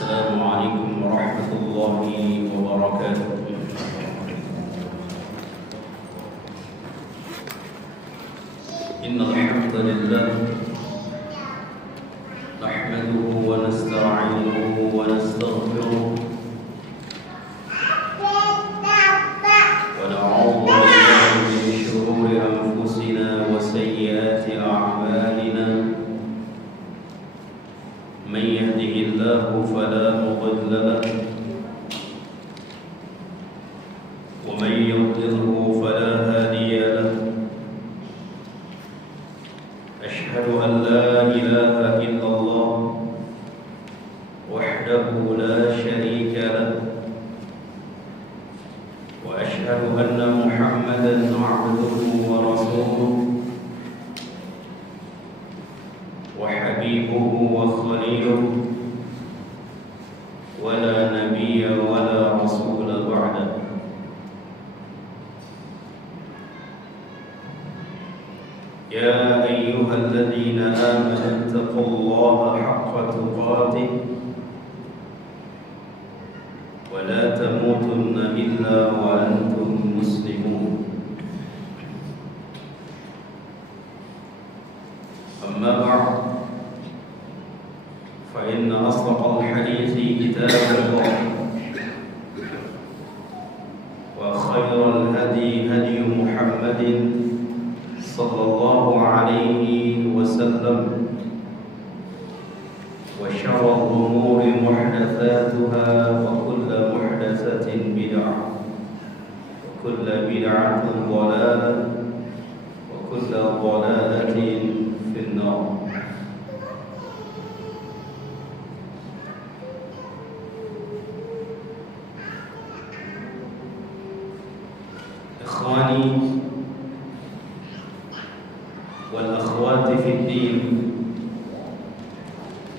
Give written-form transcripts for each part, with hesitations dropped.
السلام عليكم ورحمة الله وبركاته. إن الحمد لله نحمده ونستعينه ونستغفره ونعوذ بالله من شرور أنفسنا وسيئات أعمالنا. من يهده الله فلا مضل له ومن يضلله فلا هادي له. أشهد أن لا إله إلا الله وحده لا شريك له، وأشهد أن محمدا عبده ورسوله وحبيبه وخليله، ولا نبي ولا رسول بعده. يا أيها الذين آمنوا اتقوا الله حق تقاته ولا تموتن إلا وأنتم مسلمون. أما بعد، فإن أصدق الحديث كتاب الله، وخير الهدي هدي محمد صلى الله عليه وسلم، وشر الأمور محدثاتها، وكل محدثة بدعة، وكل بدعة ضلالة، وكل ضلالة في النار. إخواني والأخوات في الدين،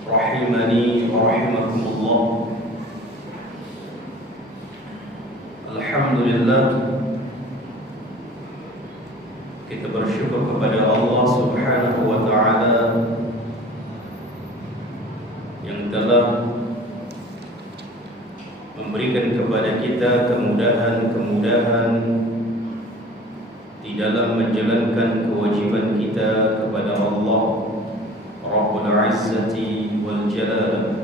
رحمني ورحمكم الله. Alhamdulillah, kita bersyukur kepada Allah Subhanahu wa ta'ala yang telah memberikan kepada kita kemudahan-kemudahan di dalam menjalankan kewajiban kita kepada Allah Rabbul Izzati wal Jalal.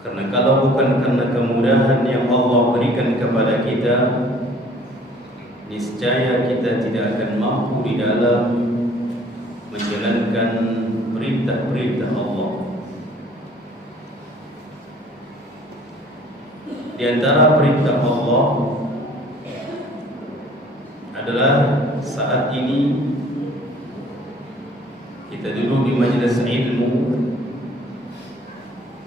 Karena kalau bukan karena kemudahan yang Allah berikan kepada kita, niscaya kita tidak akan mampu di dalam menjalankan perintah-perintah Allah. Di antara perintah Allah adalah saat ini kita duduk di majelis ilmu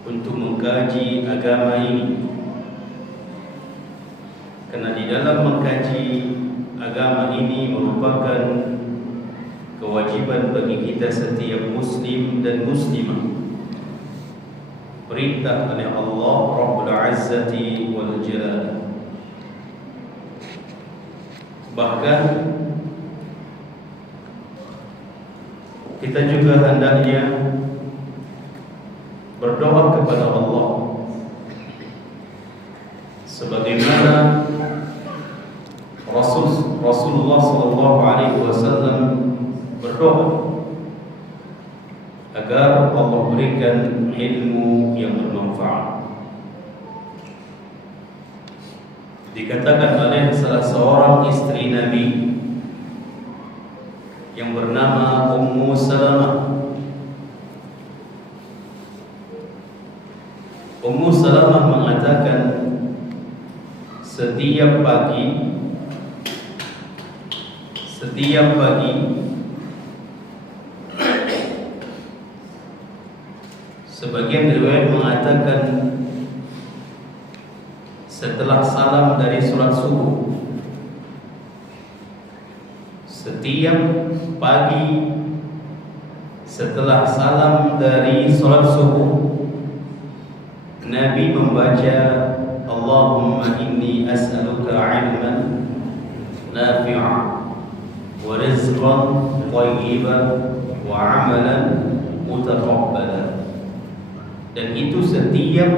untuk mengkaji agama ini. Karena di dalam mengkaji agama ini merupakan kewajiban bagi kita setiap muslim dan muslimah. Perintah oleh Allah Rabbul Izzati wal Jalal. Bahkan kita juga hendaknya berdoa kepada Allah sebagaimana Rasulullah sallallahu alaihi wasallam berdoa agar Allah berikan ilmu yang bermanfaat. Dikatakan oleh salah seorang istri Nabi yang bernama Ummu Salamah. Ummu Salamah mengatakan setiap pagi sebagian riwayat mengatakan setelah salam dari sholat subuh, setiap pagi setelah salam dari sholat subuh, Nabi membaca Allahumma inni as'aluka ilman nafi'an wa rizqan thayyiban wa amalan mutaqabbala. dan itu setiap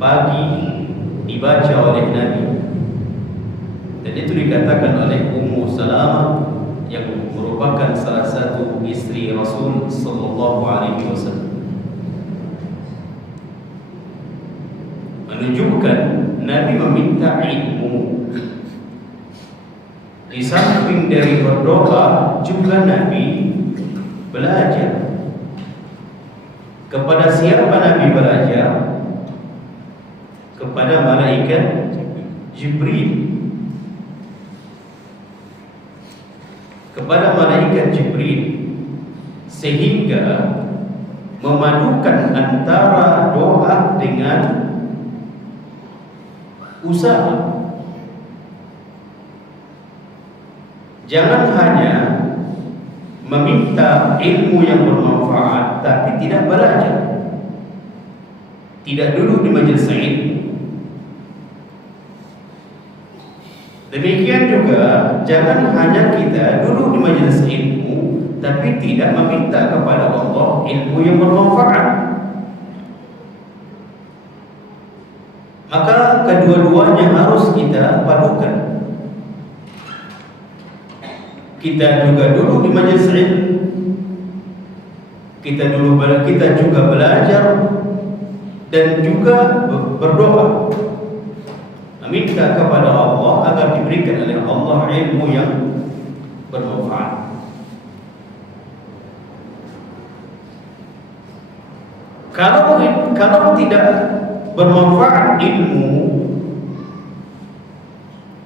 pagi dibaca oleh Nabi. Dan itu dikatakan oleh Ummu Salamah yang merupakan salah satu istri Rasul sallallahu alaihi wasallam, menunjukkan Nabi meminta ilmu. Di samping dari berdoa, juga Nabi belajar. Kepada siapa Nabi belajar? Kepada malaikat Jibril. Kepada malaikat Jibril, sehingga memadukan antara doa dengan usaha. Jangan hanya meminta ilmu yang bermanfaat tapi tidak belajar, tidak duduk di majelis ilmu. Demikian juga jangan hanya kita duduk di majelis ilmu tapi tidak meminta kepada Allah ilmu yang bermanfaat. Maka kedua-duanya harus kita padukan. Kita juga duduk di majelis ilmu, kita juga belajar dan juga berdoa, meminta kepada Allah agar diberikan oleh Allah ilmu yang bermanfaat. Kalau tidak bermanfaat ilmu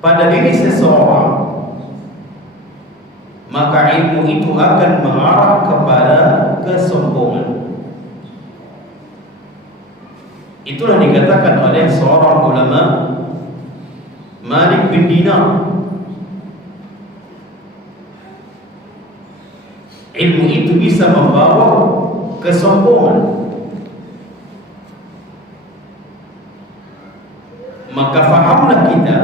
pada diri seseorang, maka ilmu itu akan mengarah kepada kesombongan. Itulah dikatakan oleh seorang ulama, Malik bin Dinar, ilmu itu bisa membawa kesombongan. Maka fahamlah kita,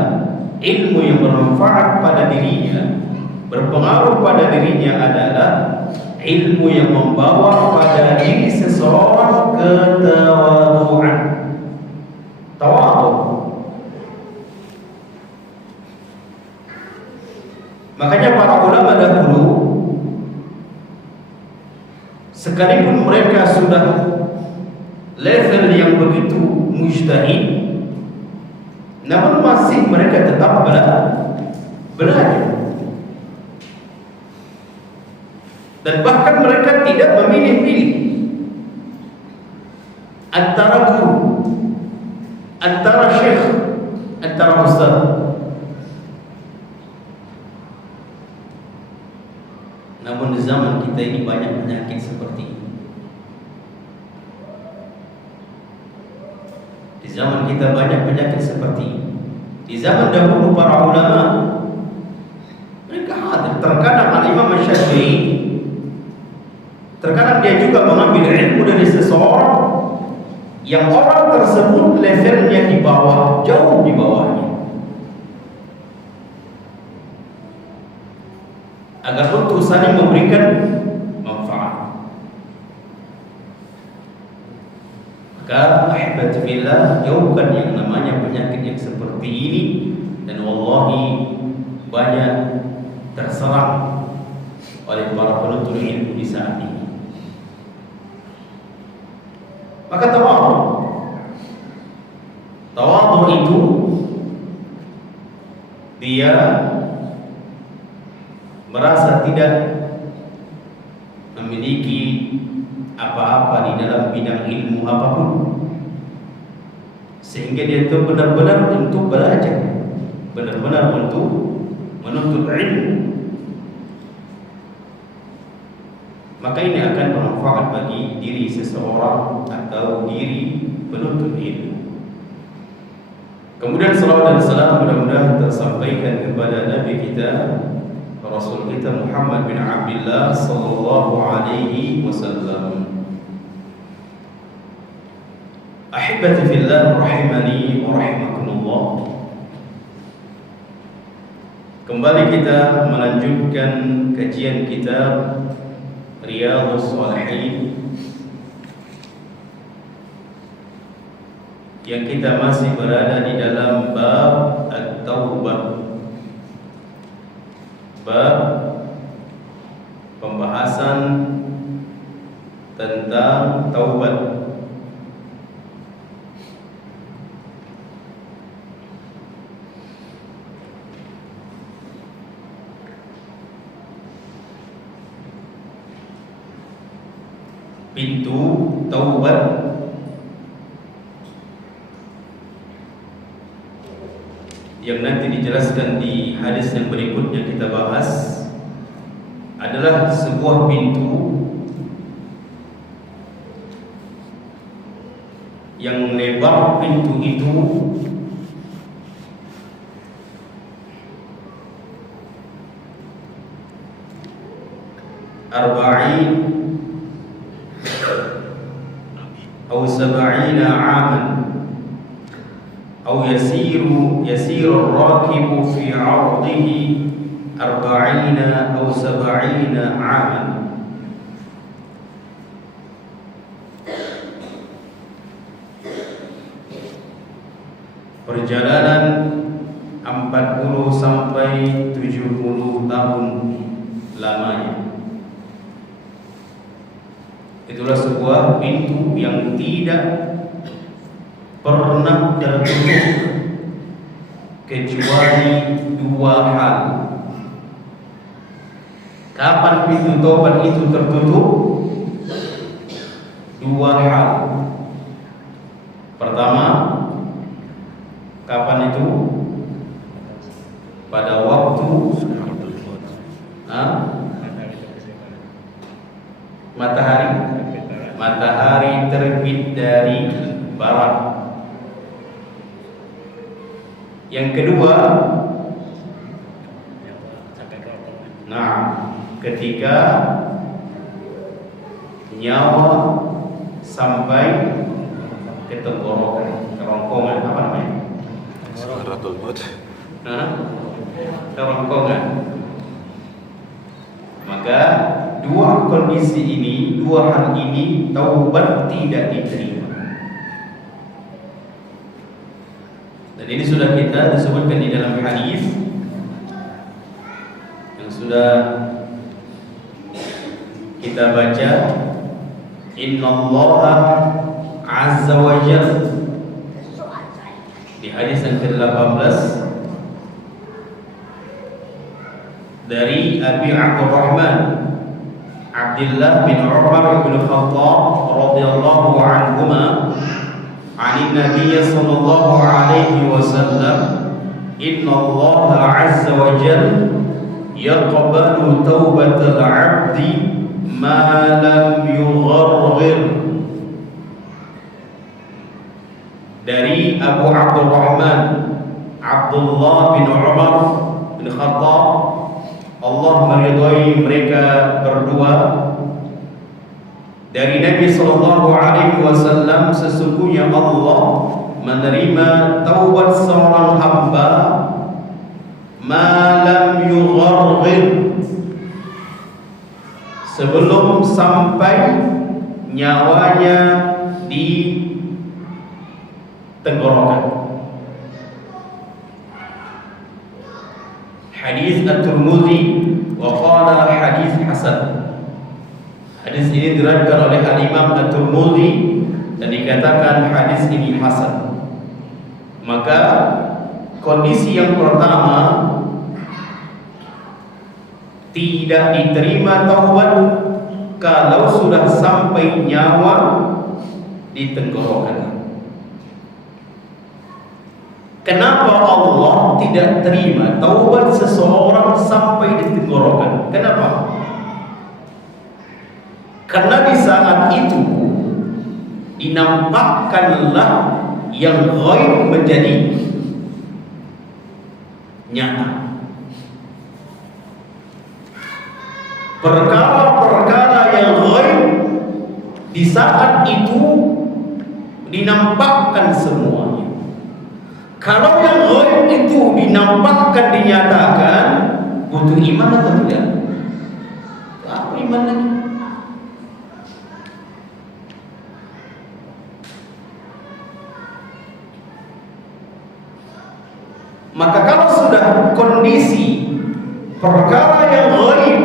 ilmu yang bermanfaat pada dirinya, berpengaruh pada dirinya adalah ilmu yang membawa pada diri seseorang ketawaduan. Tawadhu. Makanya para ulama dahulu, sekalipun mereka sudah level yang begitu mujtahid, namun masih mereka tetap belajar. Dan bahkan mereka tidak memilih-pilih antara guru, antara syekh, antara ustaz. Namun di zaman kita ini banyak penyakit seperti ini. Di zaman kita banyak penyakit seperti ini. Di zaman dahulu para ulama mereka hadir. Terkadang Imam Syafi'i, terkadang dia juga mengambil ilmu dari seseorang yang orang tersebut levelnya di bawah, jauh di bawahnya, agar untuk saling memberikan manfaat. Maka ahibati fillah, jauhkan yang namanya penyakit yang seperti ini. Dan wallahi banyak terserang oleh para penuntut ilmu di saat ini. Maka tawadhu itu dia merasa tidak memiliki apa-apa di dalam bidang ilmu apapun, sehingga dia itu benar-benar untuk belajar, benar-benar untuk menuntut ilmu. Maka ini akan bermanfaat bagi diri seseorang atau diri penuntut ilmu. Kemudian salawat dan salam mudah-mudahan tersampaikan kepada Nabi kita, Rasul kita Muhammad bin Abdullah sallallahu alaihi wasallam. Ahibati fillah rahimani wa rahimakumullah. Kembali kita melanjutkan kajian kitab Riyadhus Shalihin yang kita masih berada di dalam bab at-taubah, bab pembahasan tentang taubat. Pintu taubat yang nanti dijelaskan di hadis yang berikutnya kita bahas adalah sebuah pintu yang lebar pintu itu arba'in أو 70 عاما أو يسير الراكب في عرضه 40 أو 70 عاما. Perjalanan 40 sampai 70 tahun lamanya. Itulah sebuah pintu yang tidak pernah tertutup kecuali dua hal. Kapan pintu taubat itu tertutup? Dua hal. Pertama, kapan itu? Pada waktu matahari terbit dari barat. Yang kedua, ketika nyawa sampai ke tenggorokan, kerongkongan, apa namanya? Kerongkongan. Maka dua kondisi ini, dua hal ini taubat tidak diterima. Dan ini sudah kita disebutkan di dalam hadis yang sudah kita baca. Innallaha azza wa jalla, di hadis yang ke-18 dari Abi Abdurrahman Abdullah bin Umar bin Khattab radhiyallahu anhuma, "An Nabi sallallahu alaihi wasallam, inna Allah azza wa jalla yaqbalu taubatal 'abdi ma lam yugharghir." Dari Abu Abdurrahman Abdullah bin Umar bin Khattab, Allah meridhai mereka berdua, dari Nabi sallallahu alaihi wasallam, sesungguhnya Allah menerima taubat seorang hamba ma lam yugharghir, sebelum sampai nyawanya di tenggorokan. Hadis At-Tirmidzi wa qala hadis hasan. Hadis ini diriwayatkan oleh Al-Imam At-Tirmidzi dan dikatakan hadis ini hasan. Maka kondisi yang pertama, tidak diterima taubat kalau sudah sampai nyawa di tenggorokan. Kenapa Allah tidak terima taubat seseorang sampai di tenggorokan? Kenapa? Karena di saat itu dinampakkanlah yang ghaib menjadi nyata. Perkara-perkara yang ghaib di saat itu dinampakkan semuanya. Kalau yang ghaib itu dinampakkan, dinyatakan, butuh iman atau tidak? Apa iman lagi? Maka kalau sudah kondisi perkara yang ghaib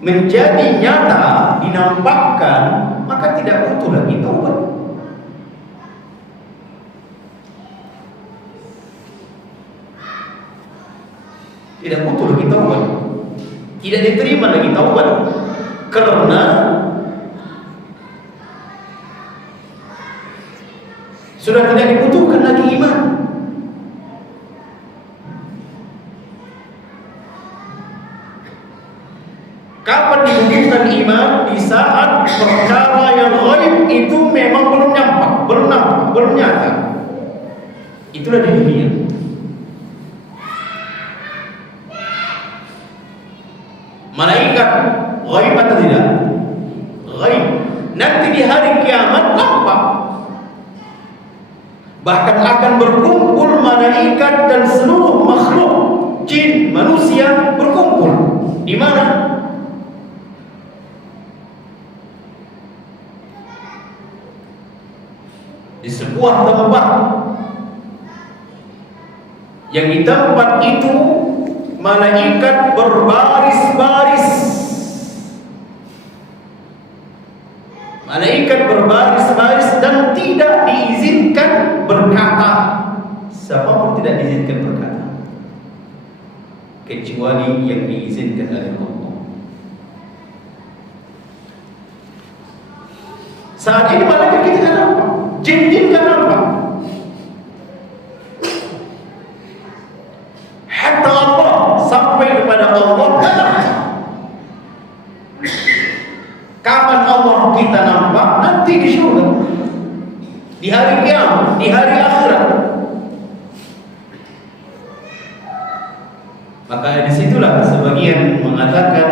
menjadi nyata, dinampakkan, maka tidak butuh lagi taubat. Tidak butuh lagi taubat. Tidak diterima lagi taubat. Karena sudah tidak dibutuhkan lagi iman. Kapan dibutuhkan iman? Di saat perkara yang ghaib itu memang belum nampak, belum nyata. Itulah di dunia. Malaikat ghaib atau tidak? Ghaib. Nanti di hari kiamat nampak. Bahkan akan berkumpul malaikat dan seluruh makhluk, jin, manusia berkumpul. Di mana? Di sebuah tempat. Yang di tempat itu malaikat berbaris-baris. Malaikat berbaris-baris dan tidak diizinkan berkata. Siapapun tidak diizinkan berkata, kecuali yang diizinkan oleh Allah. Saat ini malaikat kita kan nampak, jin-jin kan nampak. Hatta Allah, sampai kepada Allah kan nampak. Kapan Allah kita nampak? Nanti di surga, di hari kiamat, di hari akhirat. Maka disitulah sebagian mengatakan,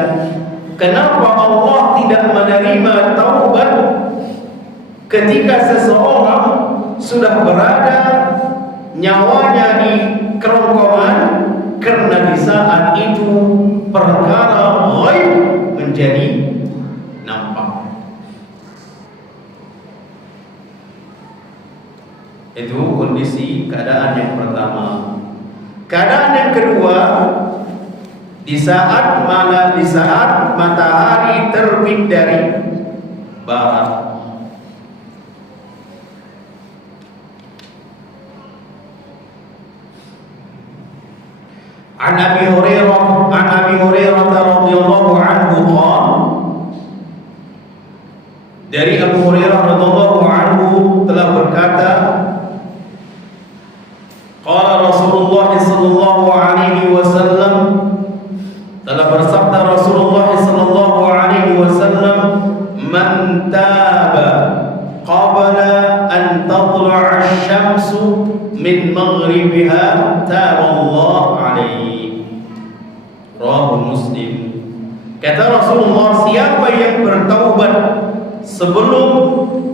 kenapa Allah tidak menerima taubat ketika seseorang sudah berada nyawanya di kerongkongan, karena di saat itu perkara ghaib menjadi nampak. Itu kondisi keadaan yang pertama. Keadaan yang kedua, di saat matahari terbit dari barat. An Abi Hurairah radhiyallahu anhu qala, dari Abu Hurairah radhiyallahu anhu telah berkata, qala Rasulullah sallallahu alaihi wasallam, telah bersabda Rasulullah sallallahu alaihi wasallam, man taba qabla an tatlu'a asy-syamsu min maghribiha taba Allah alaihi. Rawahu Muslim. Kata Rasulullah, siapa yang bertaubat sebelum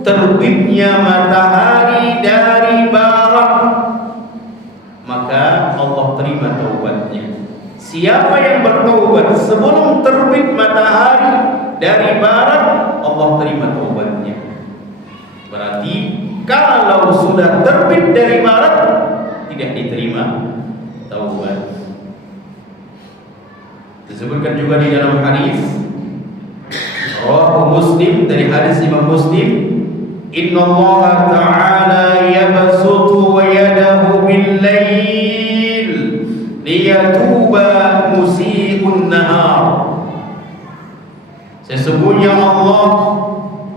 terbitnya matahari dari barat, maka Allah terima taubatnya. Siapa yang bertaubat sebelum terbit matahari dari barat, Allah terima taubatnya. Berarti kalau sudah terbit dari barat, tidak diterima taubat. Disebutkan juga di dalam hadis Rawahu Muslim, dari hadis Imam Muslim, Inna Allah Ta'ala yabsutu wa yadahu bil-lail liyatuba musii'un nahar. Sesungguhnya Allah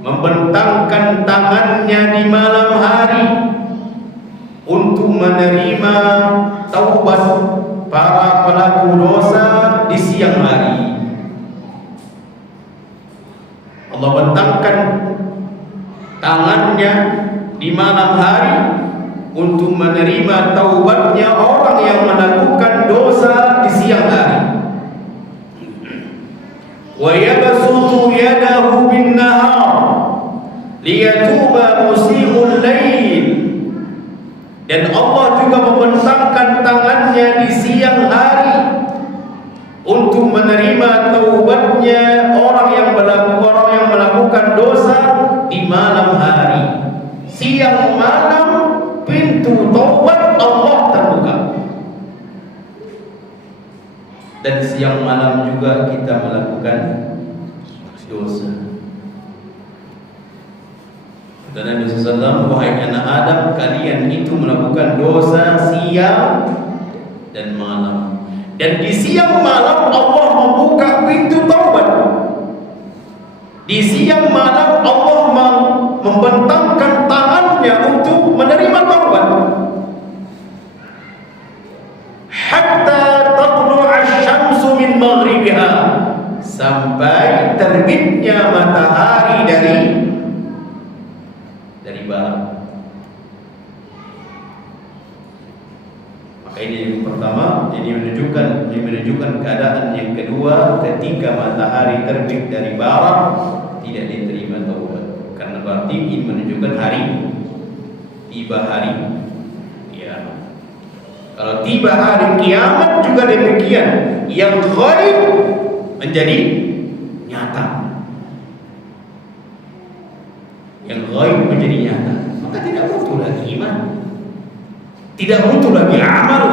membentangkan tangannya di malam hari untuk menerima taubat para pelaku dosa di siang hari. Allah bentangkan tangannya di malam hari untuk menerima taubatnya orang yang melakukan dosa di siang hari. Wa yabsutu yadahu bin nahar liyatuba musii'ul lail. Dan Allah juga membentangkan tangannya di siang hari untuk menerima taubatnya orang yang melakukan dosa di malam hari. Siang malam pintu taubat Allah terbuka. dan siang malam juga kita melakukan dosa. Kata Nabi SAW, wahai anak Adam, kalian itu melakukan dosa siang dan malam. Dan di siang malam Allah membuka pintu taubat. Di siang malam Allah membentangkan tangannya untuk menerima taubat. Hatta tatlu'a asy-syamsu min maghribiha, sampai terbitnya matahari dari barat. Maka ini yang pertama, ini menunjukkan keadaan yang kedua, ketika matahari terbit dari barat tidak diterima taubat, karena berarti ini menunjukkan tiba hari kiamat. Kalau tiba hari kiamat juga demikian, yang ghaib menjadi nyata. Yang ghaib menjadi nyata, maka tidak butuh lagi iman, tidak butuh lagi amal,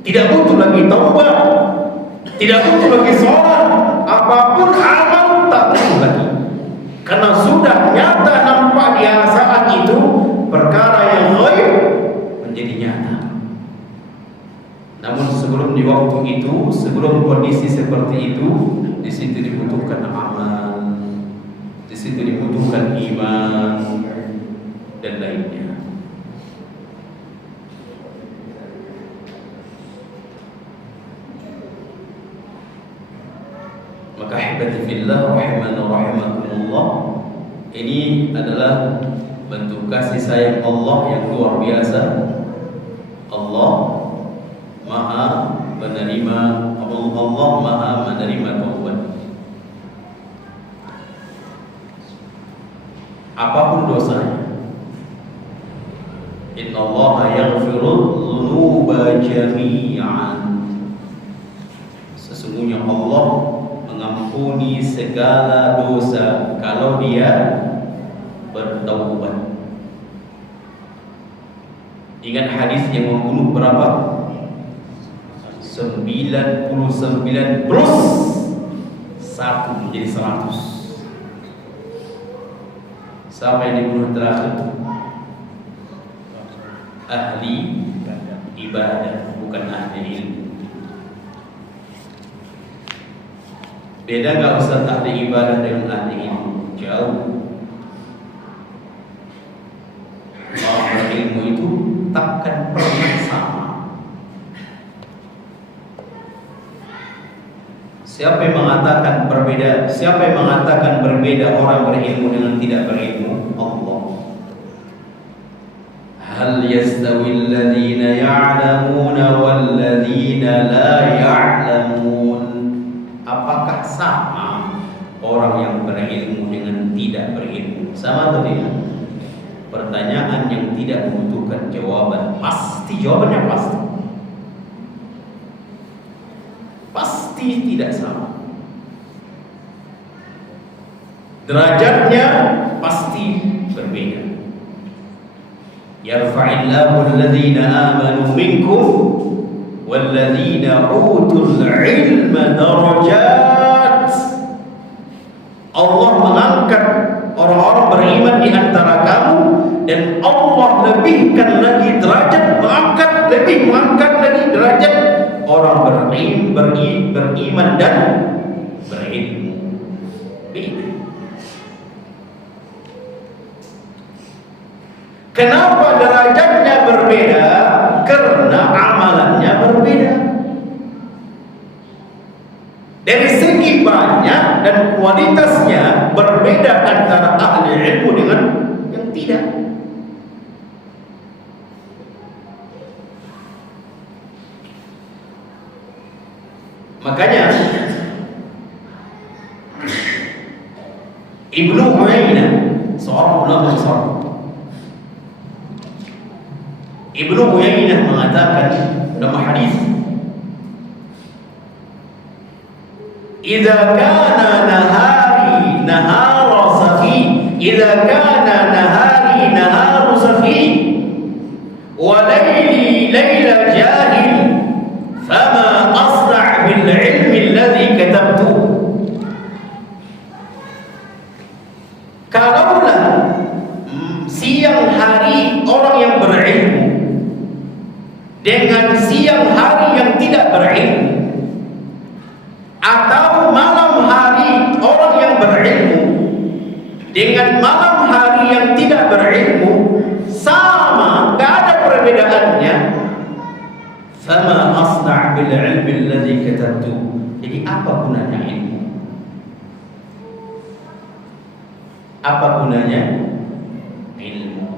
tidak butuh lagi taubat, tidak butuh lagi sholat, apapun amal tak butuh lagi, karena sudah nyata nampak di saat itu perkara yang ghaib menjadi nyata. Namun sebelum di waktu itu, sebelum kondisi seperti itu, di situ dibutuhkan amal, di situ dibutuhkan iman dan lainnya. Maka ahibati fillah rahimana rahimakumullah, ini adalah bentuk kasih sayang Allah yang luar biasa. Allah Maha menerima, Allah Maha menerima taubat. Apapun dosanya. Innallaha yaghfirudz dzunuba jami'an. Sesungguhnya Allah mengampuni segala dosa kalau dia bertaubat. Ingat hadis yang membunuh berapa? 99 plus 1 menjadi 100. Siapa yang dibunuh terakhir? Ahli ibadah, bukan ahli ilmu. Beda gak usah ahli ibadah dengan ahli ilmu? Jauh. Orang berilmu itu takkan pernah sama. Siapa yang mengatakan berbeda? Siapa yang mengatakan berbeda orang berilmu dengan tidak berilmu? Allah. Hal yastawi alladhina ya'lamuna walladhina la ya'lamun? Apakah sama orang yang berilmu dengan tidak berilmu? Sama atau tidak? Pertanyaan yang tidak membutuhkan jawaban. Pasti jawabannya pasti. Pasti tidak sama. Derajatnya pasti berbeda. Yarfa'illahu alladhina amanu minkum walladhina utul ilma darajat. Allah mengangkat orang-orang beriman di antara kamu, dan Allah lebihkan lagi derajat, mengangkat lagi derajat orang beriman dan berilmu. Beda. Kenapa derajatnya berbeda? Karena amalannya berbeda. Dari segi banyak dan kualitasnya berbeda antara ahli ilmu dengan yang tidak. Makanya Ibnu Uyainah, seorang ulama besar, Ibnu Uyainah mengatakan dalam hadis, "Idza kana nahari nahara safi, idza kana nahari naharu safi, wa layli layla jahil, fama asra' alladzi katabtu. Kalaulah siang hari orang yang berilmu dengan siang hari yang tidak berilmu, atau malam hari orang yang berilmu dengan malam hari yang tidak berilmu, sama, tidak ada perbedaannya. Fama asna' bil ilmi alladzi katabtu. Jadi apa gunanya ilmu? Apa gunanya ilmu?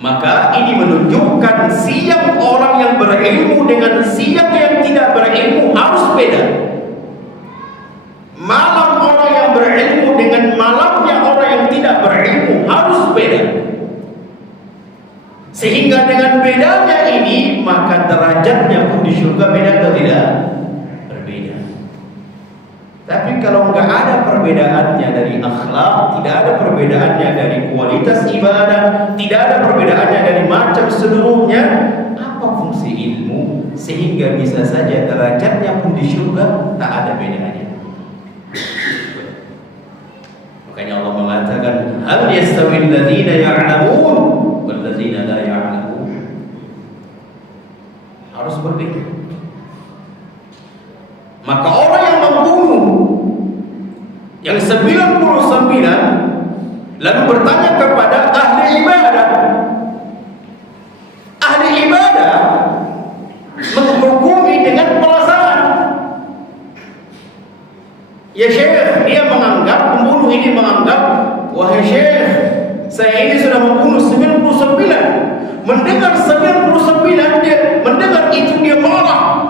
Maka ini menunjukkan siang orang yang berilmu dengan siang yang tidak berilmu harus beda. Malam orang yang berilmu dengan malamnya orang yang tidak berilmu harus beda. Sehingga dengan bedanya ini, maka derajatnya pun di surga beda atau tidak? Berbeda. Tapi kalau nggak ada perbedaannya dari akhlak, tidak ada perbedaannya dari kualitas ibadah, tidak ada perbedaannya dari macam seluruhnya, apa fungsi ilmu? Sehingga bisa saja derajatnya pun di surga tak ada bedanya. Makanya Allah mengatakan, hal yastawi alladzina ya'lamun wal ladzina la ya'lamun. Harus berbeda. Maka orang yang membunuh yang 99 lalu bertanya kepada ahli ibadah, ahli ibadah menghukumi dengan perasaan. Ya Syekh, dia menganggap, pembunuh ini menganggap, wahai Syekh, saya ini sudah membunuh 99. Mendengar 99, dia mendengar itu dia marah.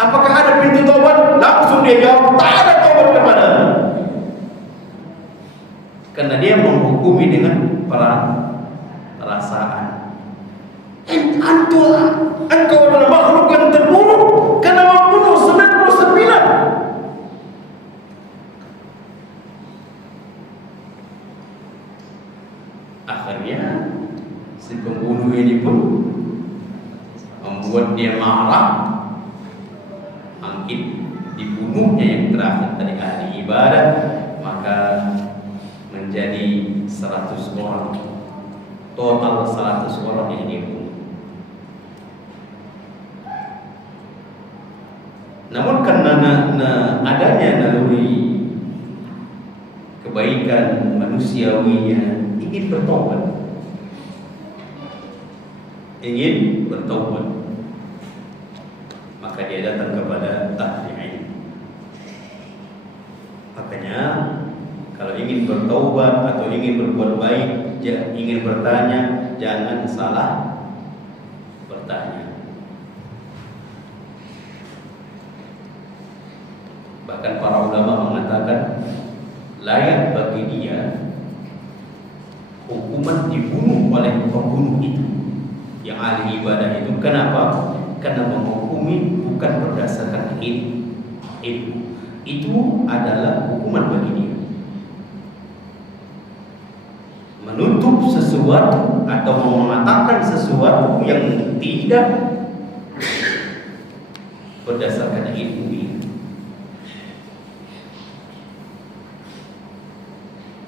Apakah ada pintu taubat? Langsung dia jawab, tak ada taubat kepada. Karena dia menghukumi dengan perasaan. Engkau adalah makhluk yang terburuk karena membunuh 99. Akhirnya si pembunuh ini pun membuat dia marah, angkit dibunuhnya yang terakhir dari ahli ibadah, maka menjadi 100 orang, total 100 orang yang dibunuh. Namun karena adanya naluri kebaikan manusiawinya, ingin bertaubat, maka dia datang kepada ahli ilmu. Makanya kalau ingin bertaubat atau ingin berbuat baik, ingin bertanya, jangan salah bertanya. Bahkan para ulama mengatakan layak bagi dia hukuman dibunuh oleh pembunuh itu, yang ahli ibadah itu. Kenapa? Karena menghukumi bukan berdasarkan ilmu. Itu adalah hukuman bagi dia. Menutup sesuatu atau mengatakan sesuatu yang tidak berdasarkan ilmu ini.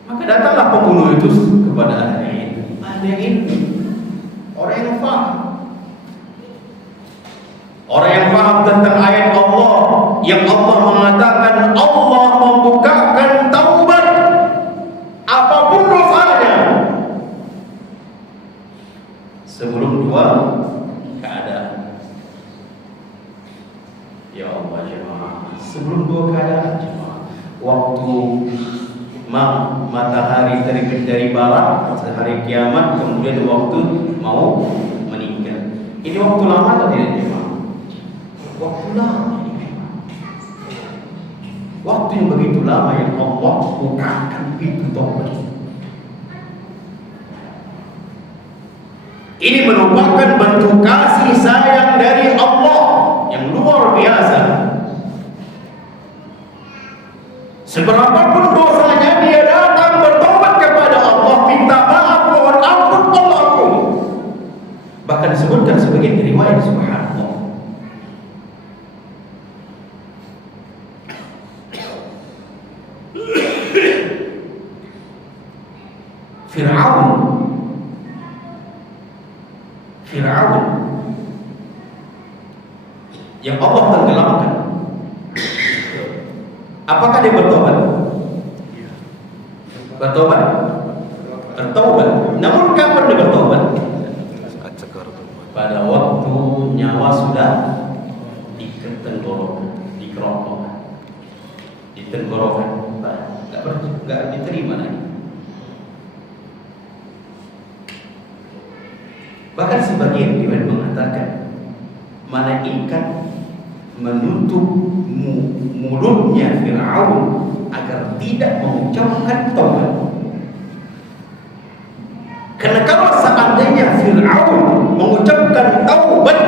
Maka datanglah pembunuh itu kepada ahli ilmu. Ahli ilmu, orang yang faham, orang yang faham tentang ayat Allah, yang Allah mengatakan Allah membukakan taubat apapun dosanya sebelum dua keadaan. Ya Allah jemaah, sebelum dua keadaan jemaah, waktu matahari terbit dari barat, hari kiamat, kemudian waktu mau meninggal. Ini waktu lama atau tidak jemaah? Waktu lama. Waktu yang begitu lama yang Allah bukakan pintu taubat. Ini merupakan bentuk kasih sayang dari Allah yang luar biasa. Seberapapun dosanya, dia datang bertobat kepada Allah, minta maaf, mohon ampun, Allah ampun. Bahkan disebutkan sebagian riwayat, subhanallah, Fir'aun yang Allah tenggelamkan, apakah dia bertobat? Bertobat? Bertobat. Namun kapan dia bertobat? Pada waktu nyawa sudah di tenggorokan, nggak diterima lagi. Bahkan sebagian riwayat mengatakan malaikat menutup mulutnya Fir'aun agar tidak mengucapkan taubat. Karena kalau seandainya Fir'aun mengucapkan taubat,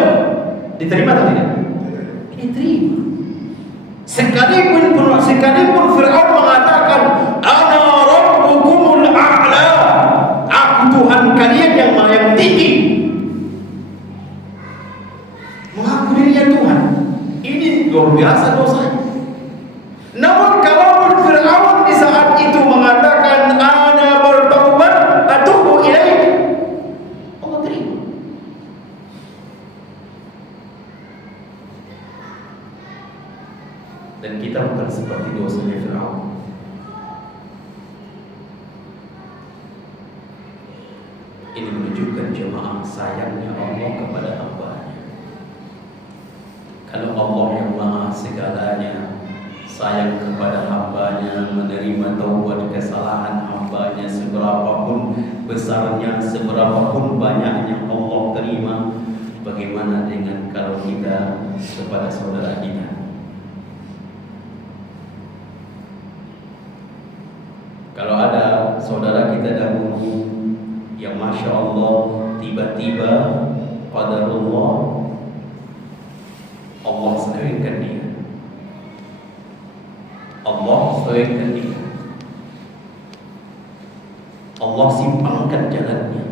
diterima atau tidak? Diterima. Sekalipun Fir'aun mengatakan ana rabbukumul a'la, aku Tuhan kalian yang maha tinggi, mengaku dirinya Tuhan, ini luar biasa dosanya. Namun kalau Fir'aun di saat itu mengatakan ana bertaubat atubu ilaik, Allah terima. Dan kita bukan seperti dosanya Fir'aun. Ini menunjukkan jemaah sayangnya Allah kepada hamba-Nya. Kalau Allah yang maha segalanya sayang kepada hamba-Nya, menerima taubat kesalahan hamba-Nya, seberapapun besarnya, seberapapun banyaknya Allah terima. Bagaimana dengan kalau kita kepada saudara kita? Kalau ada saudara kita dahulu yang Masya Allah tiba-tiba qadarullah Allah sewingkan dia, Allah sewingkan dia, Allah simpangkan jalannya.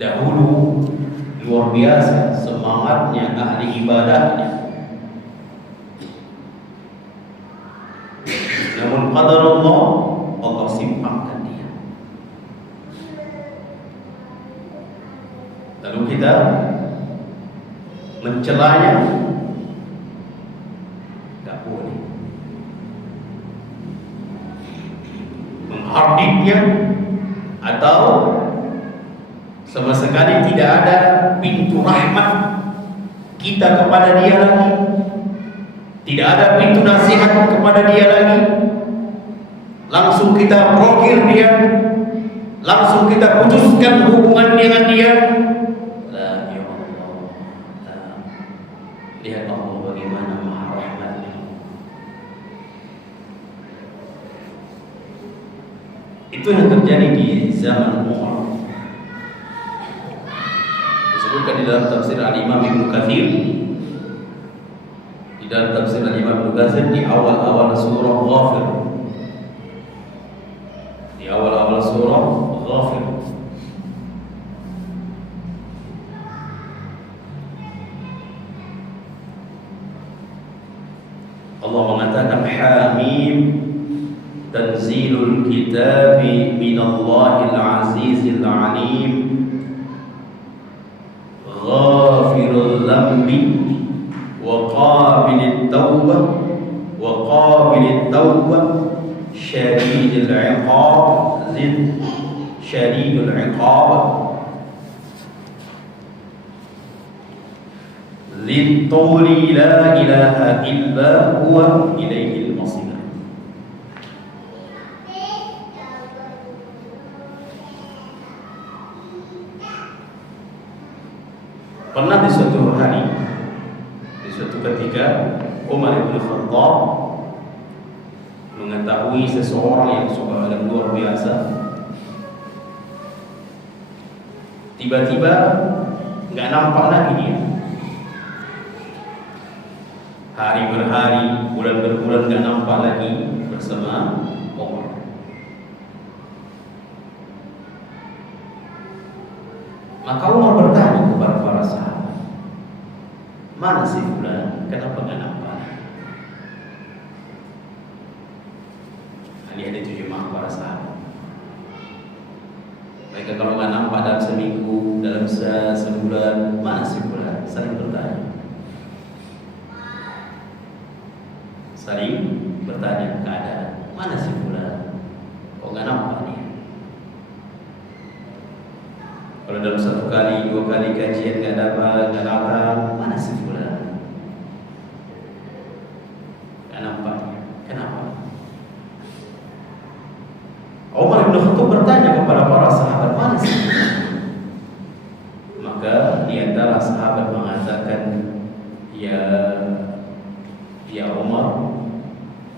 Dahulu luar biasa semangatnya, ahli ibadahnya, namun qadarullah Allah simpangkan dia. Lalu kita mencelanya, tak boleh. Menghardiknya, atau sama sekali tidak ada pintu rahmat kita kepada dia lagi, tidak ada pintu nasihat kepada dia lagi. Langsung kita blokir dia, langsung kita putuskan hubungan dengan dia. La ya Allah, lihat Allah bagaimana maha rahmatnya. Itu yang terjadi di zaman Umar. Disebutkan di dalam tafsir Al-Imam Ibnu Katsir, di dalam tafsir Al-Imam Ibnu Katsir di awal-awal surah Ghafir, di awal-awal surah Ghafir, Allah mengatakan Hamim tanzilul kitabi minallahil azizil alim ghafirul dzambi wa qabilit taubah wa qabilit taubah syadidul iqab syadidul iqab Littuli la ilaha illa huwa ilaihil masir. Pernah di suatu hari, di suatu ketika, Umar bin Khattab mengetahui seseorang yang suka yang luar biasa, tiba-tiba nggak nampak lagi dia. Hari berhari, bulan berbulan nggak nampak lagi bersama Umar. Maka Umar bertanya kepada para sahabat, mana si fulan? Kenapa nggak nampak? Lihat itu jemaah para sahabat. Mereka kalau nggak nampak dalam seminggu, dalam sebulan, mana si fulan? Saling bertanya. Saling bertanya keadaan, mana si fulan? Kok nggak nampak nih? Kalau dalam 1 kali, 2 kali kajian nggak datang, mana si fulan? Nggak nampak nih. Kenapa? Umar bin Khattab bertanya kepada para sahabat, mana si fulan? Maka di antara sahabat mengatakan, ya Umar,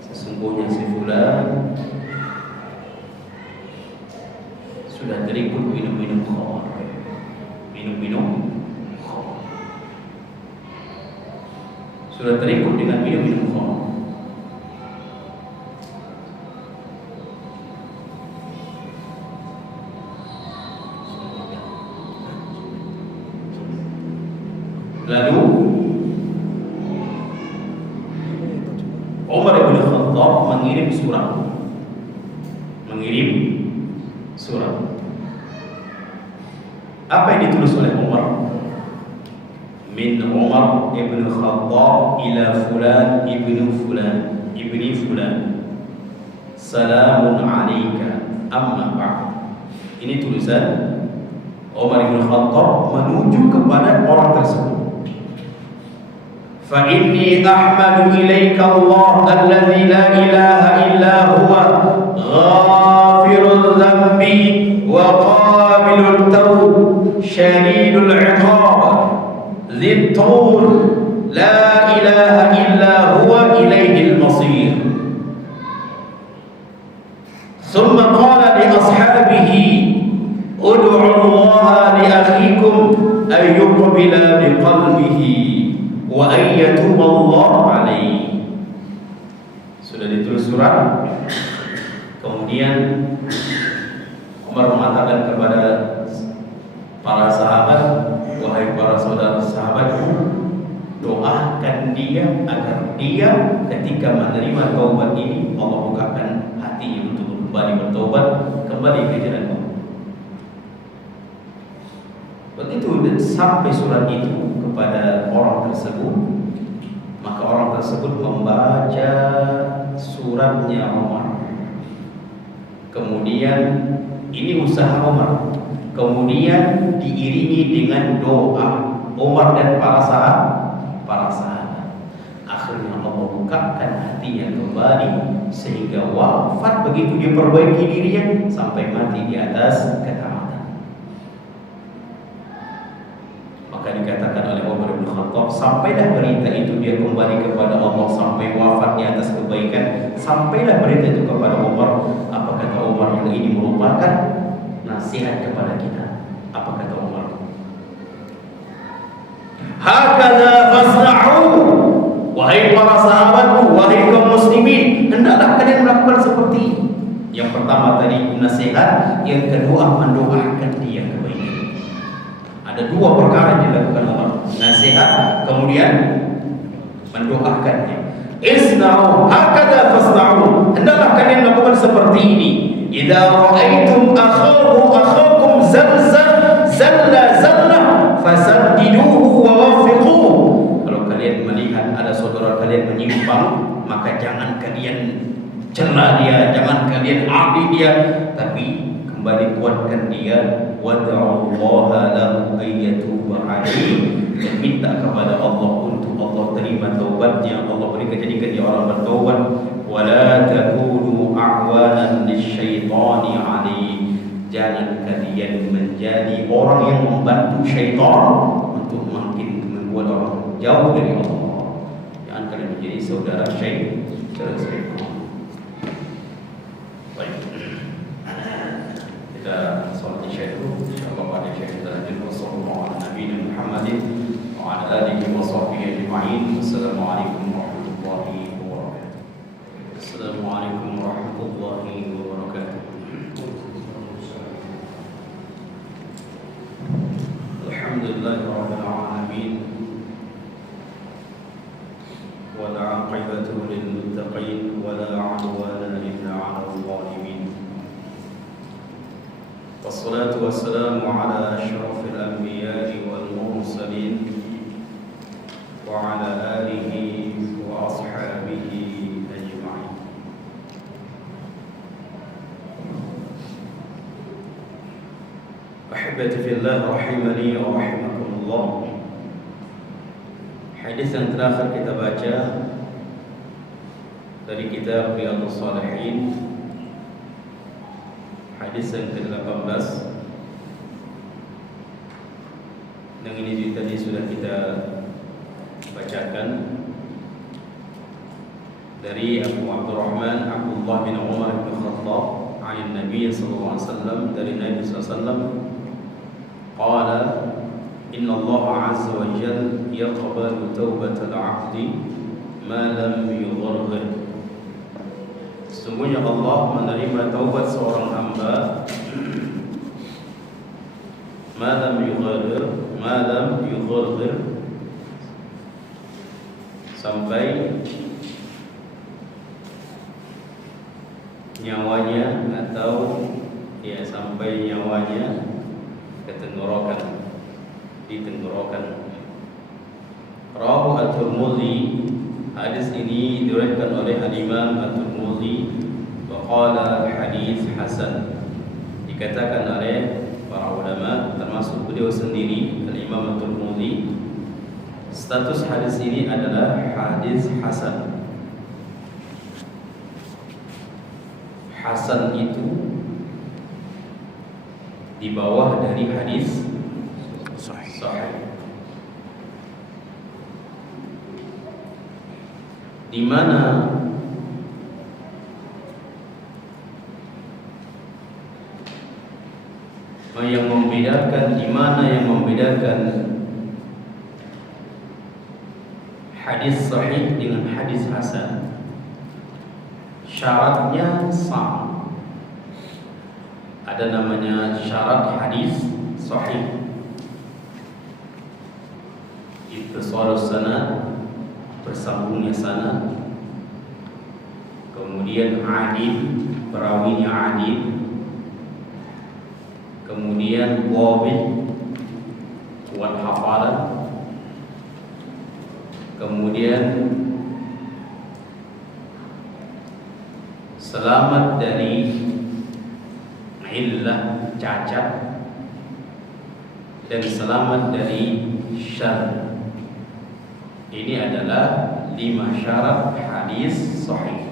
sesungguhnya si fulan sudah terikut minum-minum khamr. Sudah terikut dengan minum-minum khamr. Lalu Umar bin Khattab mengirim surat. Apa yang ditulis oleh Umar? Min Umar ibn Khattab ila fulan ibni fulan. Salamun alayka amma ba'd. Ini tulisan Umar bin Khattab menuju kepada orang tersebut. فإني أحمد إليك الله الذي لا إله إلا هو غافر الذنب وقابل التوب شديد العقاب ذي الطول لا إله إلا هو إليه المصير. ثم قال لأصحابه ادعوا الله لأخيكم أن يقبل بقلبه wa ayyatuballahu alaihi. Sudah ditulis surat. Kemudian Umar mengatakan kepada para sahabat, wahai para saudara sahabatku, doakan dia agar dia ketika menerima taubat ini Allah bukakan hati untuk kembali bertobat, kembali ke jalan Allah. Begitu sampai surat itu kepada orang tersebut, maka orang tersebut membaca suratnya Umar. Kemudian ini usaha Umar, kemudian diiringi dengan doa Umar dan para sahabat. Akhirnya Allah bukakan hatinya kembali sehingga wafat begitu diperbaiki dirinya sampai mati di atas ketaatan. Maka dikatakan oleh Umar bin Khattab, sampailah berita itu dia kembali kepada Allah sampai wafat di atas kebaikan. Sampailah berita itu kepada Umar. Apa kata Umar? Yang ini merupakan nasihat kepada kita. Apa kata Umar? Hakadha fasna'u, wahai para sahabatku, wahai kaum muslimin, hendaklah kalian melakukan seperti ini. Yang pertama tadi nasihat, yang kedua mendoakan dia kebaikan. Ada 2 perkara yang dilakukan Umar, nasihat kemudian mendoakannya. Isna'u hakadha fasna'u, hendaklah kalian lakukan seperti ini. Idza ra'aitum akhakum zalla fasaddiduhu wa waffiquhu. Kalau kalian melihat ada saudara kalian menyimpang, maka jangan kalian cela dia, jangan kalian adili dia, tapi kembali kuatkan dia. Wad'ullaha lahu ayyatuba alaihi, dan minta kepada Allah untuk Allah terima taubatnya, Allah berikan jadikan dia orang bertaubat. Wala takunu a'wanan lisyaitani alaihi, jangan kalian menjadi orang yang membantu syaitan untuk makin membuat orang jauh dari Allah. Jangan kalian menjadi saudara syaitan. Baik, kita sholat isya dulu. Insyaallah pada isya kita lanjut. Wassallallahu ala nabiyina Muhammadin wa ala alihi wa sahbihi ajma'in. Assalamualaikum warahmatullahi wabarakatuh. Assalamualaikum warahmatullahi wabarakatuh. Alhamdulillahirabbil alamin. Wal 'aqibatu lil muttaqin wa la 'udwana illa 'alal zalimin. والصلاة والسلام على أشرف الأنبياء والمرسلين وعلى آله وأصحابه أجمعين. أحبتي في الله رحمني ورحمكم الله. Hadis yang terakhir kita baca dari kitab Riyadhus Shalihin, hadis yang ke-18. Dan ini tadi sudah kita bacakan dari Abu Abdurrahman Abdullah bin Umar bin Khattab dari Nabi sallallahu alaihi wasallam, dari Nabi sallallahu alaihi wasallam qala inna Allah azza wa jalla yaqbalu taubatal 'abdi ma lam yugharghir. Sesungguhnya Allah menerima taubat seorang hamba ma lam yugharghir, sampai nyawanya atau sampai nyawanya ditenggorokan. Rawahu At-Tirmidzi. Hadis ini diriwayatkan oleh Al-Imam At-Tirmidzi wa qala hadis hasan. Dikatakan oleh para ulama termasuk beliau sendiri Al-Imam At-Tirmidzi, status hadis ini adalah hadis hasan. Hasan itu di bawah dari hadis sahih. Di mana yang membedakan hadis sahih dengan hadis hasan, syaratnya sama. Ada namanya syarat hadis sahih, ittisalus sanad, bersambungnya sanad, kemudian adil, perawinya adil, kemudian dhabit, kuat hafalan, kemudian selamat dari illah, cacat, dan selamat dari syarr. Ini adalah 5 syarat hadis sahih.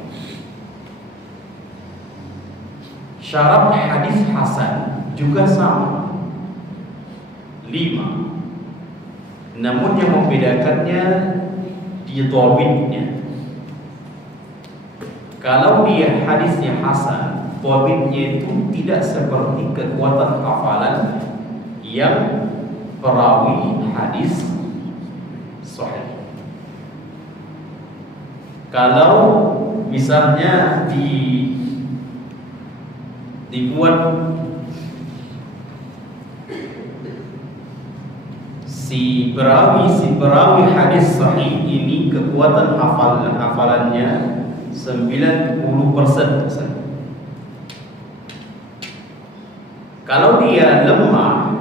Syarat hadis hasan juga sama, 5. Namun yang membedakannya di dhabitnya. Kalau dia hadisnya hasan, dhabitnya itu tidak seperti kekuatan hafalan yang perawi hadis sahih. Kalau misalnya dibuat si perawi hadis sahih ini kekuatan hafalannya 90%. Kalau dia lemah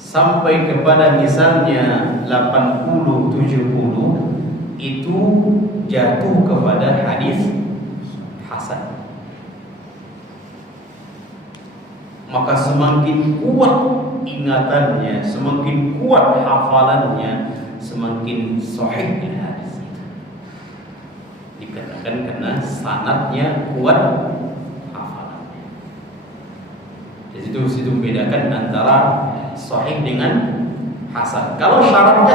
sampai kepada misalnya 80-70, itu jatuh kepada hadis hasan. Maka semakin kuat ingatannya, semakin kuat hafalannya, semakin sahih hadis itu. Dikatakan karena sanadnya kuat, hafalannya. Jadi itu membedakan antara sahih dengan hasan. Kalau syaratnya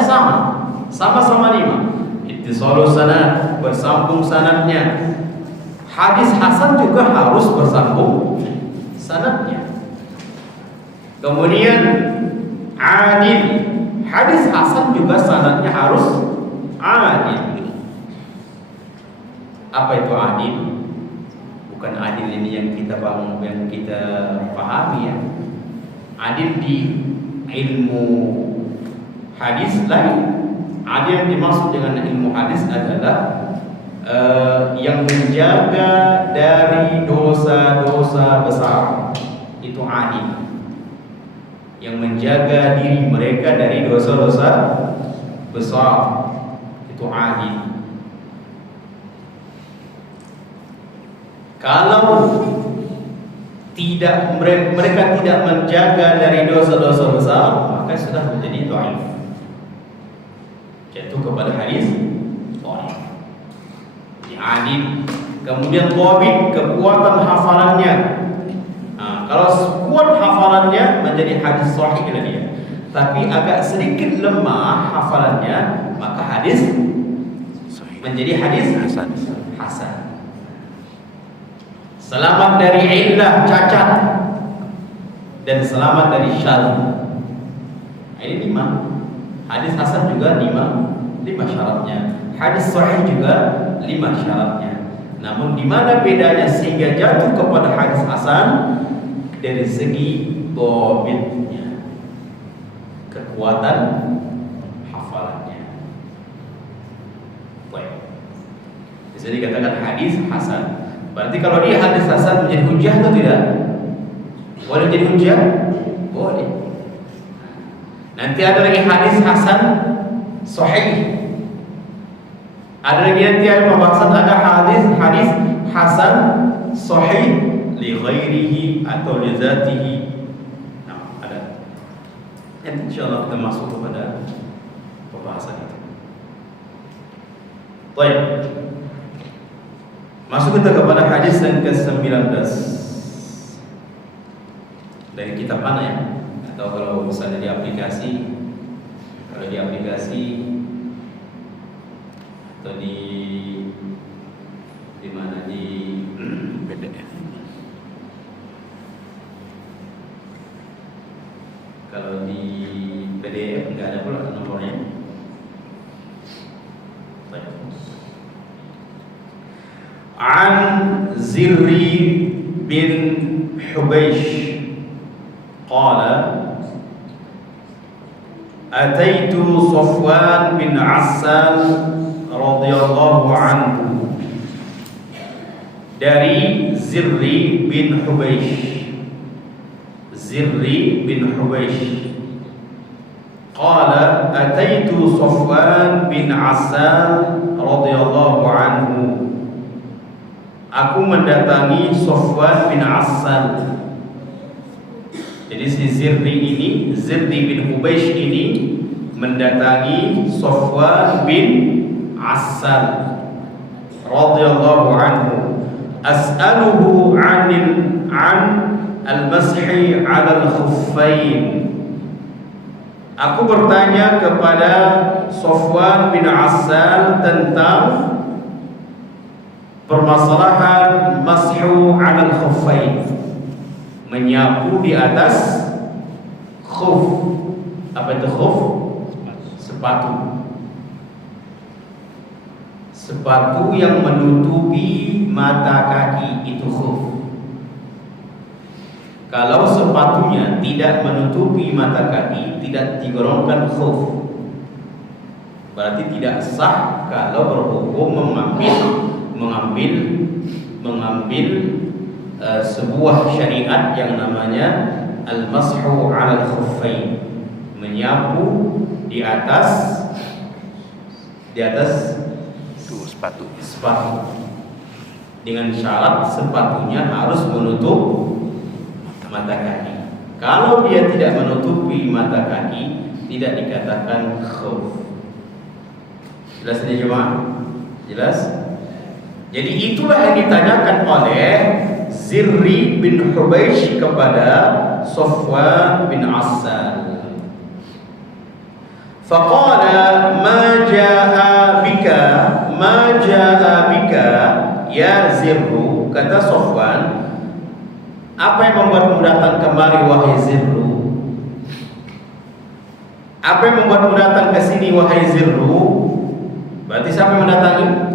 sama-sama 5. Ittisalus sanad, bersambung sanadnya. Hadis hasan juga harus bersambung sanadnya. Kemudian adil, hadis hasan juga sanadnya harus adil. Apa itu adil? Bukan adil ini yang kita pahami ya. Adil di ilmu hadis lain. Adil yang dimaksud dengan ilmu hadis adalah yang menjaga dari dosa-dosa besar. Itu adil, yang menjaga diri mereka dari dosa-dosa besar, itu adil. Kalau mereka tidak menjaga dari dosa-dosa besar, maka sudah menjadi dhaif, jatuh kepada hadis dhaif. Adil. Kemudian dhabit, kekuatan hafalannya. Kalau kuat hafalannya menjadi hadis sahih dia. Tapi agak sedikit lemah hafalannya, maka hadis menjadi hadis hasan. Selamat dari illah, cacat, dan selamat dari syadz. Ini 5. Hadis hasan juga 5 syaratnya. Hadis sahih juga 5 syaratnya. Namun di mana bedanya sehingga jatuh kepada hadis hasan? Dari segi dhabitnya, kekuatan hafalannya. Baik. Bisa dikatakan hadis hasan. Berarti kalau dia hadis hasan menjadi hujjah atau tidak? Boleh jadi hujjah? Boleh. Nanti ada lagi hadis hasan sahih. Ada lagi nanti ada pembahasan, ada hadis hasan sahih li ghairihi atau li zatihi. Nah, ada. Nanti insyaallah kita masuk kepada pembahasan itu. Baik. Masuk kita kepada hadis yang ke-19 dari kitab mana ya? Atau kalau misalnya di aplikasi, atau di mana, di PDF. Kalau di PDF nggak ada pula nomornya. An Zirri bin Hubeish qala ataitu Safwan bin Asal radhiyallahu anhu. Dari Zirri bin Hubeish qala ataitu Safwan bin Asal radhiyallahu anhu. Aku mendatangi Safwan bin Asal. Jadi si Zirri bin Hubeish ini mendatangi Safwan bin Asal radhiyallahu anhu. As'aluhu an al-mashi 'ala al-khuffain. Aku bertanya kepada Safwan bin Asal tentang permasalahan mashu 'ala al-khuffain, menyapu di atas khuf. Apa itu khuf? Sepatu yang menutupi mata kaki, itu khuf. Kalau sepatunya tidak menutupi mata kaki, tidak digolongkan khuf. Berarti tidak sah kalau berhukum mengambil sebuah syariat yang namanya al-mashu 'ala al-khuffain, menyapu di atas sepatu dengan syarat sepatunya harus menutup mata kaki. Kalau dia tidak menutupi mata kaki, tidak dikatakan khuf. Jelas ini jemaah? Jelas? Jadi itulah yang ditanyakan oleh Zirri bin Hubeish kepada Safwan bin Asal. Faqala ma jaa bika ya Zirru. Kata Safwan, apa yang membuatmu datang kemari wahai Zirru? Apa yang membuatmu datang ke sini wahai Zirru? Berarti siapa yang mendatangi?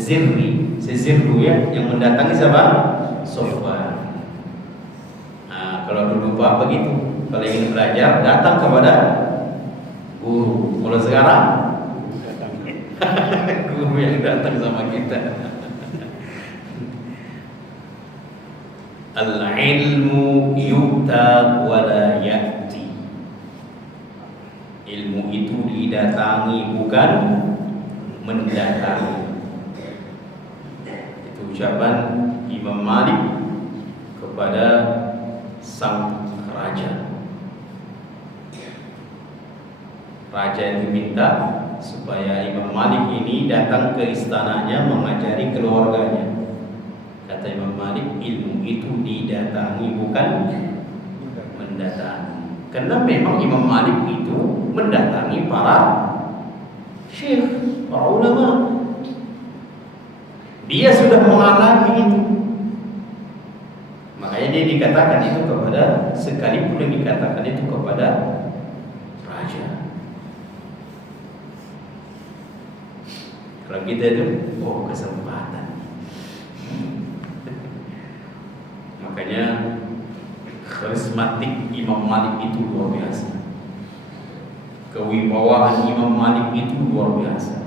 Zirri, si Zirru ya, yang mendatangi siapa? Safwan. Nah, kalau dulu Pak begitu, kalau ingin belajar datang kepada guru. Kalau sekarang guru yang datang sama kita. Al-ilmu yu'ta wa la ya'ti. Ilmu itu didatangi bukan mendatangi. Itu ucapan Imam Malik kepada sang raja. Raja itu minta supaya Imam Malik ini datang ke istananya mengajari keluarganya. Kata Imam Malik, ilmu itu didatangi bukan mendatangi. Karena memang Imam Malik itu mendatangi para syekh, para ulama. Dia sudah mengalami itu. Makanya dia dikatakan itu kepada, sekalipun yang dikatakan itu kepada raja. Kalau kita itu, oh kesempatan. Makanya karismatik Imam Malik itu luar biasa. Kewibawaan Imam Malik itu luar biasa.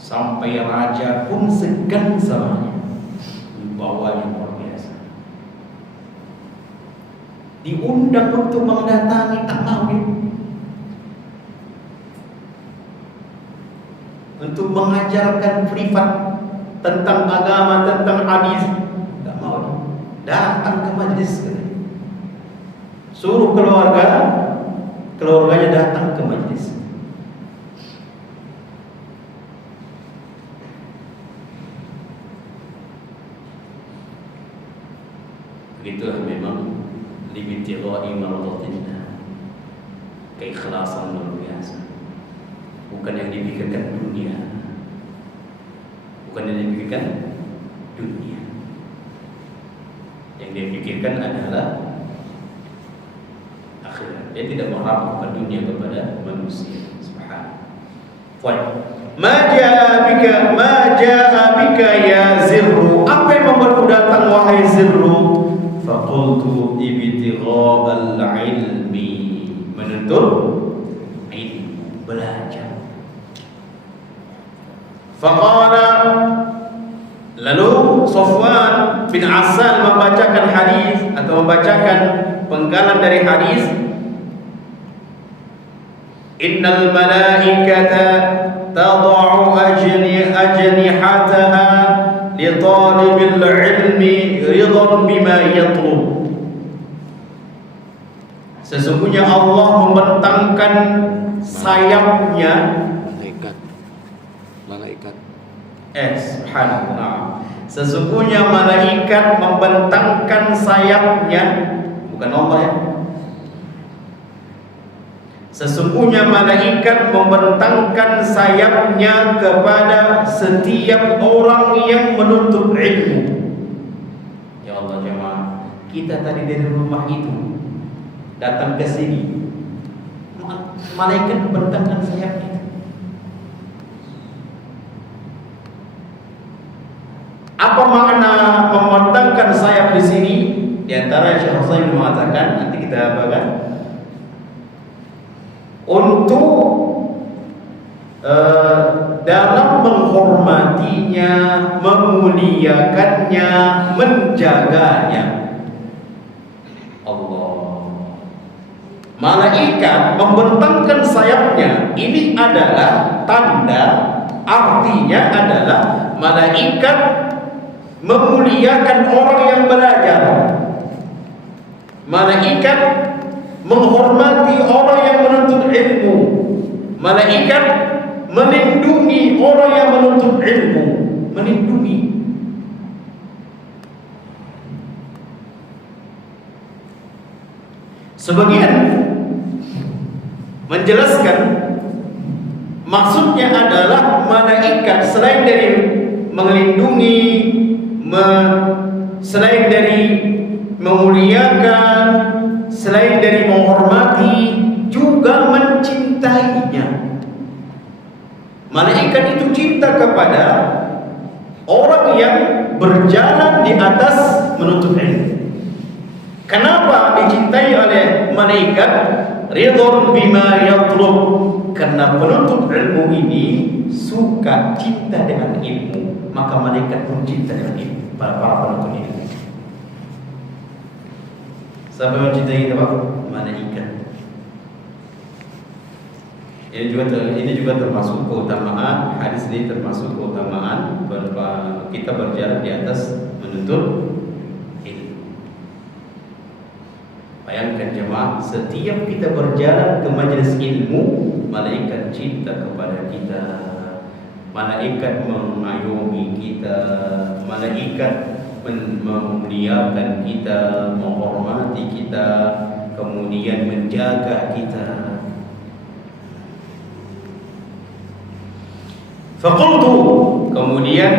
Sampai raja pun segan samanya. Wibawanya luar biasa. Diundang untuk mendatangi, tak mau dia. Untuk mengajarkan privat tentang agama, tentang hadis, tak mau dia. Datang ke majlis. Suruh keluarganya datang ke majlis. Begitulah memang libtigha'i mardatillah. Keikhlasan luar biasa. Bukan yang dipikirkan dunia. Bukan yang dipikirkan dunia. Yang dia pikirkan adalah akhirat. Dia tidak mengharapkan dunia kepada manusia. Subhanallah. Ma jaa bika ya Zirru. Apa yang membuatmu datang wahai Zirru? Faqultu ibtigha'al ilmi. Menuntut ilmu, belajar. Faqala, lalu Safwan bin Asal membacakan hadis atau membacakan penggalan dari hadis, innal malaikata tad'u ajnihataha li talibil ilmi ridan bima yatlub. Sesungguhnya Allah membentangkan sayapnya. Malaikat. Subhanallah. Sesungguhnya malaikat membentangkan sayapnya, bukan Allah ya. Sesungguhnya malaikat membentangkan sayapnya kepada setiap orang yang menuntut ilmu. Ya Allah jemaah, kita tadi dari rumah itu datang ke sini, malaikat membentangkan sayapnya. Apa makna membentangkan sayap di sini? Di antara Syekh Husain mengatakan, nanti kita bahas, untuk dalam menghormatinya, memuliakannya, menjaganya. Allah. Malaikat membentangkan sayapnya. Ini adalah tanda, artinya adalah malaikat memuliakan orang yang belajar. Malaikat menghormati orang yang menuntut ilmu. Malaikat melindungi orang yang menuntut ilmu. Melindungi. Sebagian menjelaskan maksudnya adalah malaikat selain dari melindungi, selain dari memuliakan, selain dari menghormati, juga mencintainya. Malaikat itu cinta kepada orang yang berjalan di atas menuntut ilmu. Kenapa dicintai oleh malaikat? Ridwan bima yatlub. Karena penuntut ilmu ini suka cinta dengan ilmu, maka malaikat pun cinta dengan ilmu. Para penuntut ilmu. Siapa yang mencintai kita, Pak? Malaikat. Ini juga termasuk keutamaan hadis ini, termasuk keutamaan kita berjalan di atas menuntut ilmu. Bayangkan jemaah, setiap kita berjalan ke majelis ilmu, malaikat cinta kepada kita, malaikat mengayomi kita, malaikat memuliakan kita, menghormati kita, kemudian menjaga kita. Faqultu, kemudian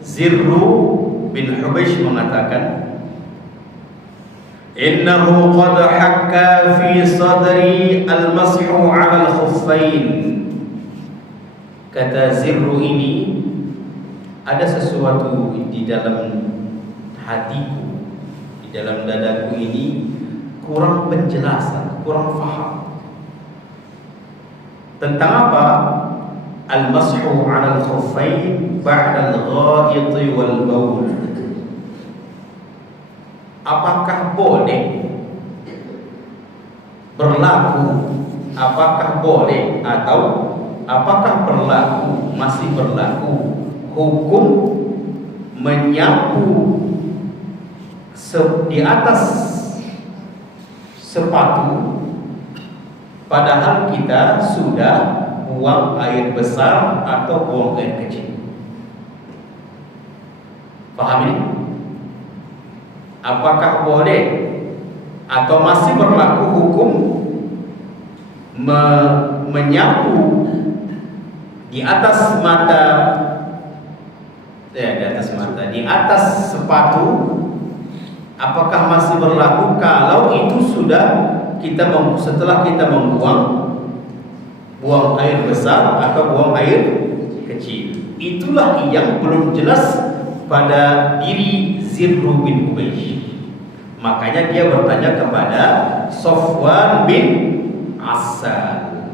Zirru bin Hubaish mengatakan, innahu qad hakka fi sadri al-mashu 'ala al-khuffain. Kata Zirru ini, ada sesuatu di dalam hatiku, di dalam dadaku ini kurang penjelasan, kurang faham. Tentang apa? Al-mashu 'ala al-khuffain ba'da al-gha'it wal bawl. Apakah boleh berlaku, apakah boleh atau apakah berlaku, masih berlaku hukum menyapu di atas sepatu padahal kita sudah buang air besar atau buang air kecil? Paham ini? Apakah boleh atau masih berlaku hukum menyapu di atas mata, di atas sepatu? Apakah masih berlaku kalau itu sudah setelah kita buang air besar atau buang air kecil? Itulah yang belum jelas pada diri Zirru bin Hubaish. Makanya dia bertanya kepada Safwan bin Asal,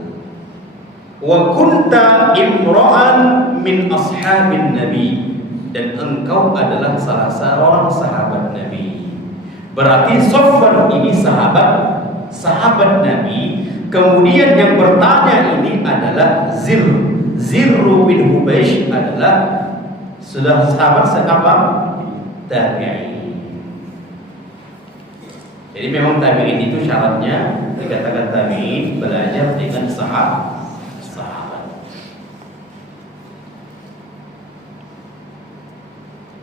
wa kunta imra'an min ashabin Nabi, dan engkau adalah salah seorang sahabat Nabi. Berarti Safwan ini sahabat Nabi. Kemudian yang bertanya ini adalah Zirru bin Hubaish adalah sudah sahabat siapa? Tabi'in. Jadi memang tabi'in itu syaratnya, dikatakan tabi'in belajar dengan sahabat.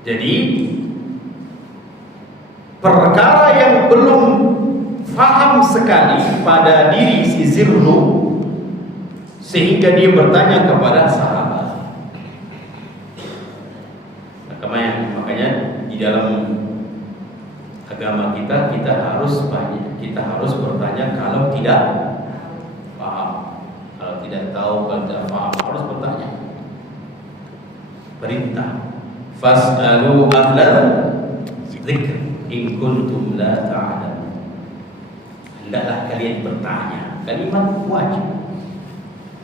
Jadi perkara yang belum faham sekali pada diri si Zirru sehingga dia bertanya kepada sahabat. Makanya di dalam agama kita harus bertanya kalau tidak paham, kalau tidak tahu, kalau tidak paham harus bertanya. Perintah, fas'alu ahlal dzikr in kuntum la ta'lamun. Hendaklah kalian bertanya, kalimat wajib.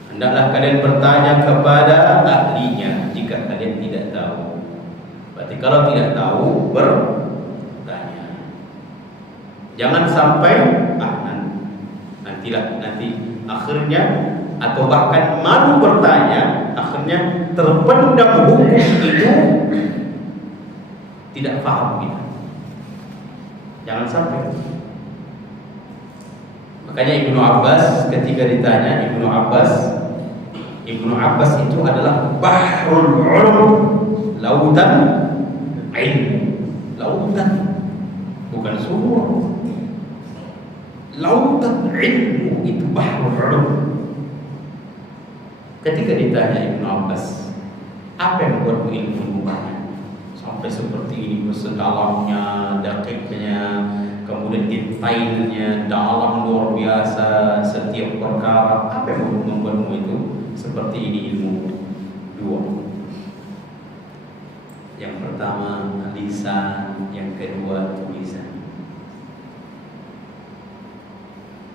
Hendaklah kalian bertanya kepada ahlinya jika kalian tidak tahu. Berarti kalau tidak tahu bertanya. Jangan sampai nanti akhirnya atau bahkan malu bertanya, akhirnya terpendam hukum itu, tidak paham kita. Jangan sampai. Makanya Ibnu Abbas ketika ditanya, Ibnu Abbas itu adalah bahrul ulum, lautan ilmu, lautan, bukan sumur. Lautan ilmu itu bahrul ulum. Ketika ditanya Ibnu Abbas, apa yang membuatmu ilmu banyak sampai seperti ini, sedalamnya, dakiknya, kemudian detailnya dalam luar biasa setiap perkara, apa yang membuatmu itu seperti ini ilmu? Dua. Yang pertama lisan, yang kedua tulisan.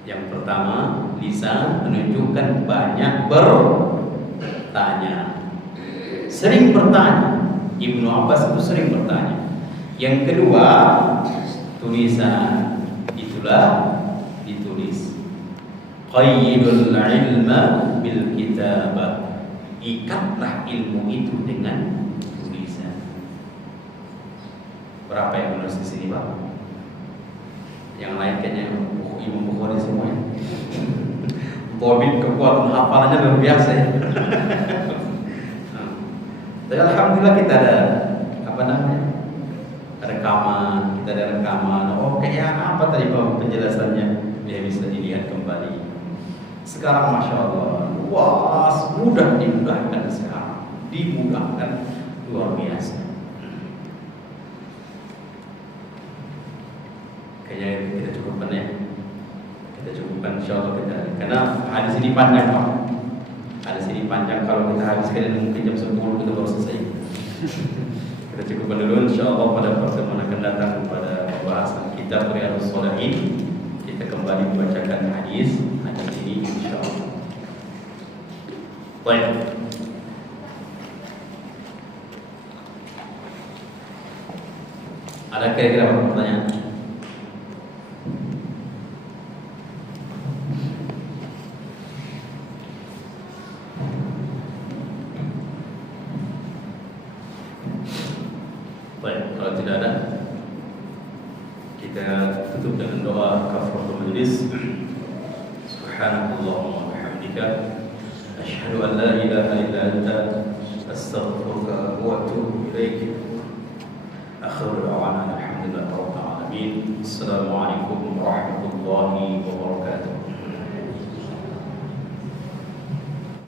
Yang pertama lisan menunjukkan banyak bertanya, sering bertanya. Ibnu Abbas itu sering bertanya. Yang kedua tulisan itulah ditulis. Qayyidul ilma bil kitabah, ikatlah ilmu itu dengan tulisan. Berapa yang menulis di sini, Pak? Yang lain kayaknya Imam Bukhari semua ya. Bobit kekuatan hafalannya luar biasa ya. Tapi alhamdulillah kita ada rekaman, kita ada rekaman. Oh kayaknya apa tadi Pak penjelasannya? Dia bisa dilihat kembali. Sekarang masya Allah, luas, mudah dimudahkan sekarang, dimudahkan luar biasa. Kayaknya kita cukupkan ya. Kita cukupkan insyaallah kita. Karena hadis ini panjang Pak. Hadis ini panjang, kalau kita habiskan mungkin jam 10 kita baru selesai. Kita cukupkan dulu insyaallah pada pertemuan akan datang pada pembahasan kitab Riyadhus Shalihin. Kita kembali membacakan hadis ini insyaallah. Baik. Ada kira-kira pertanyaan? Baik, kalau tidak ada, kita tutup dengan doa kafaratul majlis. Subhanallahumma wa bihamdika, asyhadu an la ilaha illa anta, astaghfiruka wa atubu ilaik. Akhiru da'wana alhamdulillahi rabbil alamin. Assalamualaikum warahmatullahi wabarakatuh.